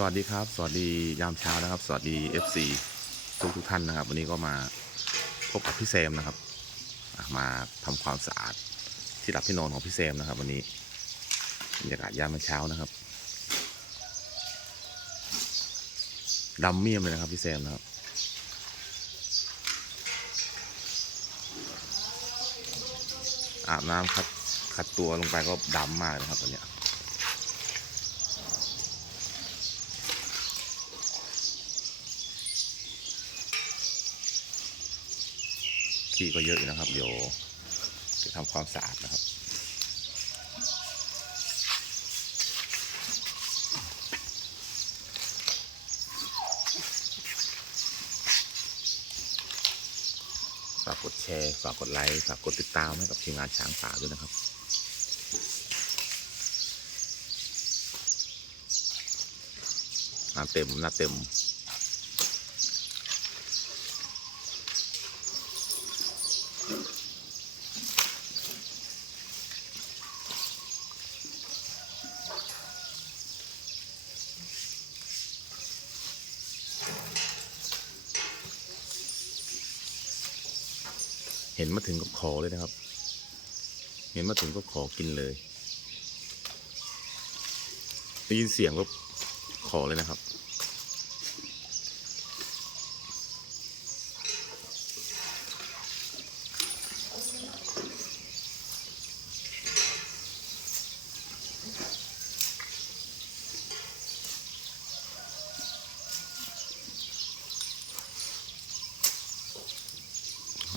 สวัสดีครับ สวัสดียามเช้านะครับ สวัสดี FC ทุกทุกท่านนะครับ วันนี้ก็มาพบกับพี่แซมนะครับ มาทำความสะอาดที่หลับที่นอนของพี่แซมนะครับ วันนี้บรรยากาศยามเช้านะครับดำเมี่ยมเลยนะครับพี่แซมนะครับอาบน้ำคัดคัดตัวลงไปก็ดำมากนะครับตอนเนี้ย ขี้ก็เยอะอยู่นะครับ เดี๋ยวจะทำความสะอาดนะครับฝากกดแชร์ฝากกดไลค์ฝากกดติดตามให้กับทีมงานช้างป่าด้วยนะครับน้าเต็มน้าเต็ม เห็นมาถึงก็ขอเลยนะครับ เห็นมาถึงก็ขอกินเลยได้ยินเสียงก็ขอเลยนะครับ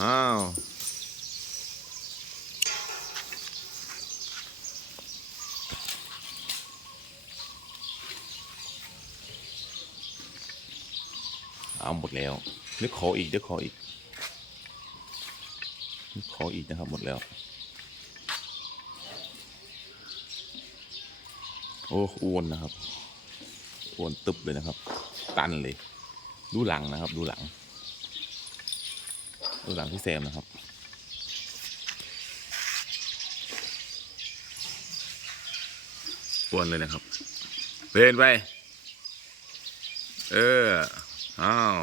อ้าว เอาหมดแล้วนึกขออีกนึกขออีกนึกขออีกนะครับหมดแล้ว โอ้อ้วนนะครับอ้วนตึบเลยนะครับ ตันเลย ดูหลังนะครับ ดูหลัง ดูหลังพี่แซมนะครับอ้วนเลยนะครับเดินไป เออ อ้าว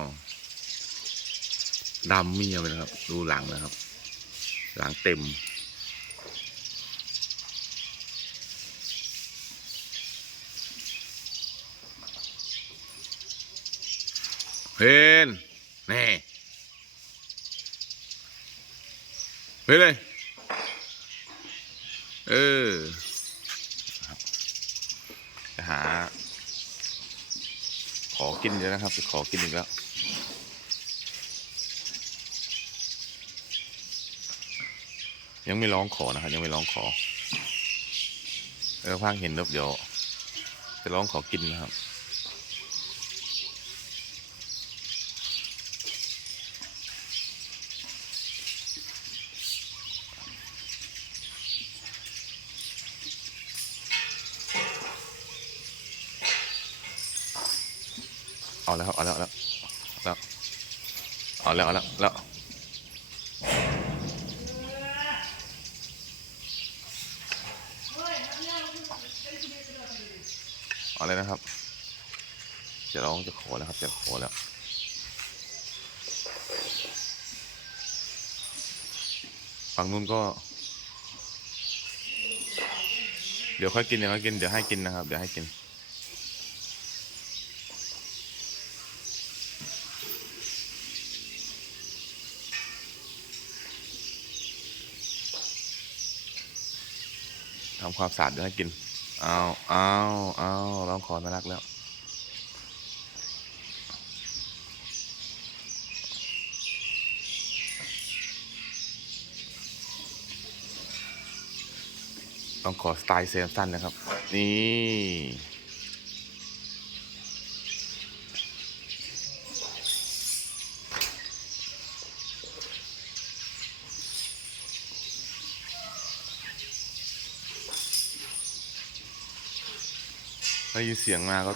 ดำเมียไปนะครับ ดูหลังนะครับ หลังเต็ม เพนแน่ไปเลย เออจะหา ขอกินเยอะนะครับจะขอกินอีกแล้วยังไม่ร้องขอนะครับยังไม่ร้องขอเออพังเห็นแล้วเดี๋ยวจะร้องขอกินนะครับ เอาแล้วเอาแล้วเอาแล้วเอาแล้วเอาแล้วเอาแล้วแล้วเอาเลยนะครับ จะร้องจะขอแล้วครับจะขอแล้วฝั่งนู้นก็ เดี๋ยวค่อยกินเดี๋ยวค่อยกินเดี๋ยวให้กินนะครับ เดี๋ยวให้กินำความสะอาดเดี๋ยวให้กินเอาเอาเอาร้องขอน่ารักแล้วต้องขอสไตล์เซมสั้นนะครับ นี่ ได้ยินเสียงมาก็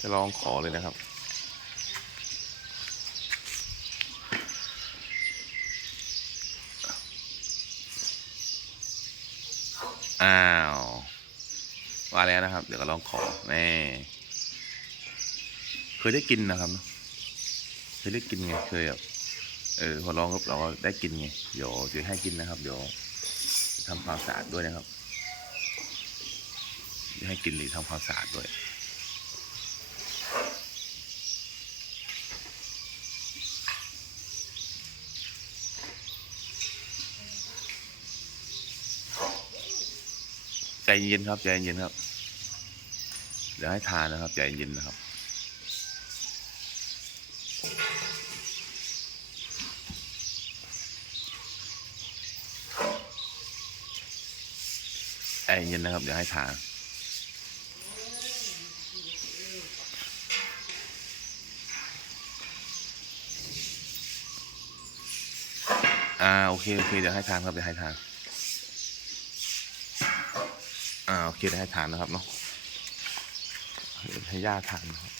จะร้องขอเลยนะครับ อ้าวมาแล้วนะครับ เดี๋ยวก็ลองขอแน่เคยได้กินนะครับเคยได้กินไงเคยแบบเออพอลองปุ๊บเราก็ได้กินไงเดี๋ยวจะให้กินนะครับ เดี๋ยวทำความสะอาดด้วยนะครับ ให้กินหรือทำความสะอาดด้วยใจเย็นครับใจเย็นครับ เดี๋ยวให้ทานนะครับใจเย็นนะครับ ใจเย็นนะครับเดี๋ยวให้ทาน อ่าโอเคโอเคเดี๋ยวให้ทานครับเดี๋ยวให้ทานอ่าโอเคได้ให้ทานนะครับเนาะให้ย่าทานนะครับ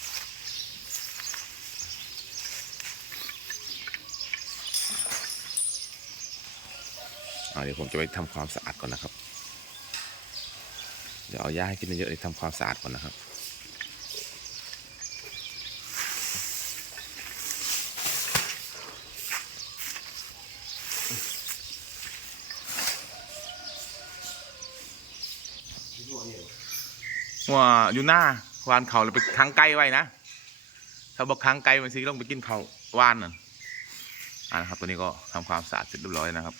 อ่าเดี๋ยวผมจะไปทำความสะอาดก่อนนะครับ เดี๋ยวเอาย่าให้กินเยอะๆเลยทำความสะอาดก่อนนะครับ ว่าอยู่หน้าวานเขาเราไปค้างไกลไว้นะ ถ้าบอกค้างไกลมันสิต้องไปกินเขาวานน่ะอ่านะครับตัวนี้ก็ทำความสะอาดเสร็จเรียบร้อยนะครับ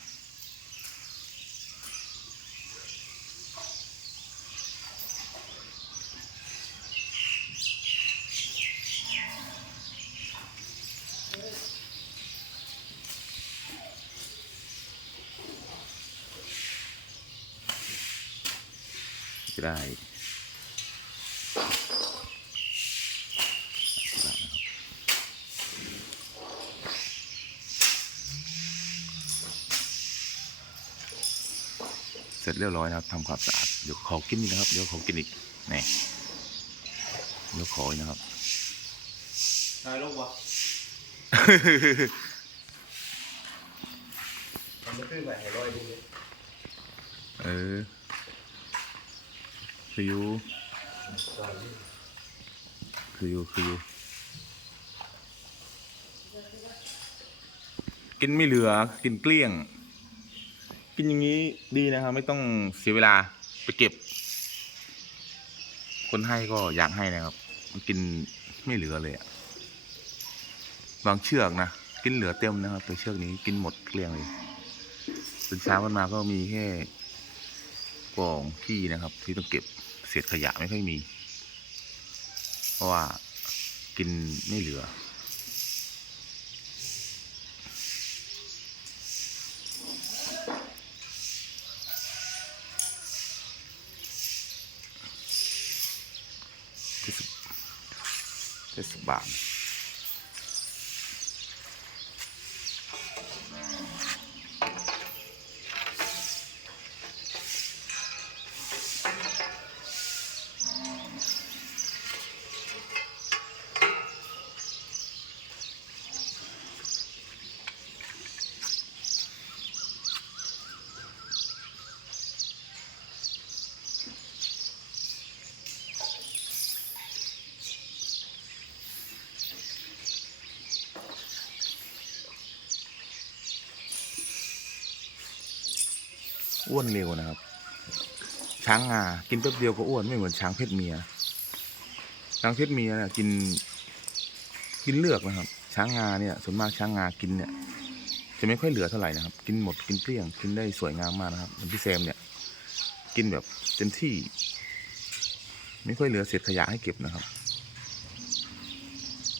ได้ ร็จเรียบร้อยนะครับทำความสะอาดเดี๋ยวขอกินอีกนะครับเดี๋ยวขอกินอีกนี่เดี๋ยวขออีกนะครับนายลูกวะมันไม่ขึ้นไปให้ร้อยดูเลยเออคืออยู่คืออยู่คืออยู่กินไม่เหลือกินเกลี้ยง กินอย่างนี้ดีนะครับ ไม่ต้องเสียเวลาไปเก็บ คนให้ก็อยากให้นะครับ มันกินไม่เหลือเลยอะบางเชือกนะกินเหลือเต็มนะครับ แต่เชือกนี้กินหมดเกลี้ยงเลยตื่นเช้าขึ้นมาก็มีแค่กองขี้นะครับ ที่ต้องเก็บเศษขยะไม่ค่อยมี เพราะว่ากินไม่เหลือ เท อ้วนเร็วนะครับ ช้างงา กินแป๊บเดียวก็อ้วนไม่เหมือนช้างเพศเมีย ช้างเพศเมียเนี่ยกิน กินเลือกนะครับ ช้างงาเนี่ยส่วนมากช้างงากินเนี่ย จะไม่ค่อยเหลือเท่าไหร่นะครับ กินหมดกินเกลี้ยง กินได้สวยงามมากนะครับเหมือนพี่แซมเนี่ย กินแบบเต็มที่ ไม่ค่อยเหลือเศษขยะให้เก็บนะครับ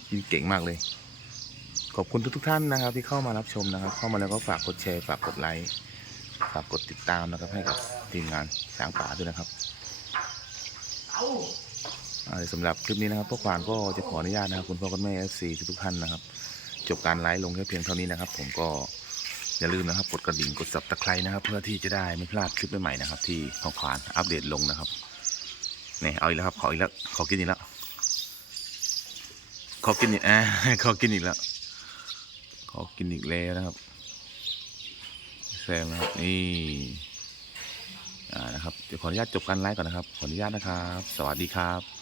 กินเก่งมากเลยขอบคุณทุกๆท่านนะครับที่เข้ามารับชมนะครับ เข้ามาแล้วก็ฝากกดแชร์ฝากกดไลค์ ฝากกดติดตามนะครับให้กับทีมงานช้างป่าด้วยนะครับเอาอ่าสำหรับคลิปนี้นะครับพวกควานก็จะขออนุญาตนะครับคุณพ่อคุณแม่ FC ทุกท่านนะครับ จบการไลฟ์ลงแค่เพียงเท่านี้นะครับ ผมก็อย่าลืมนะครับกดกระดิ่งกดสับตะไคร้นะครับ เพื่อที่จะได้ไม่พลาดคลิปใหม่ๆนะครับ ที่ของควานอัปเดตลงนะครับนี่เอาอีกแล้วครับขออีกแล้วขอกินอีกแล้วขอกินอีกอ่าขอกินอีกแล้วขอกินอีกแล้วนะครับ แซมนะครับนี่อ่านะครับเดี๋ยวขออนุญาตจบการไลฟ์ก่อนนะครับ ขออนุญาตนะครับ สวัสดีครับ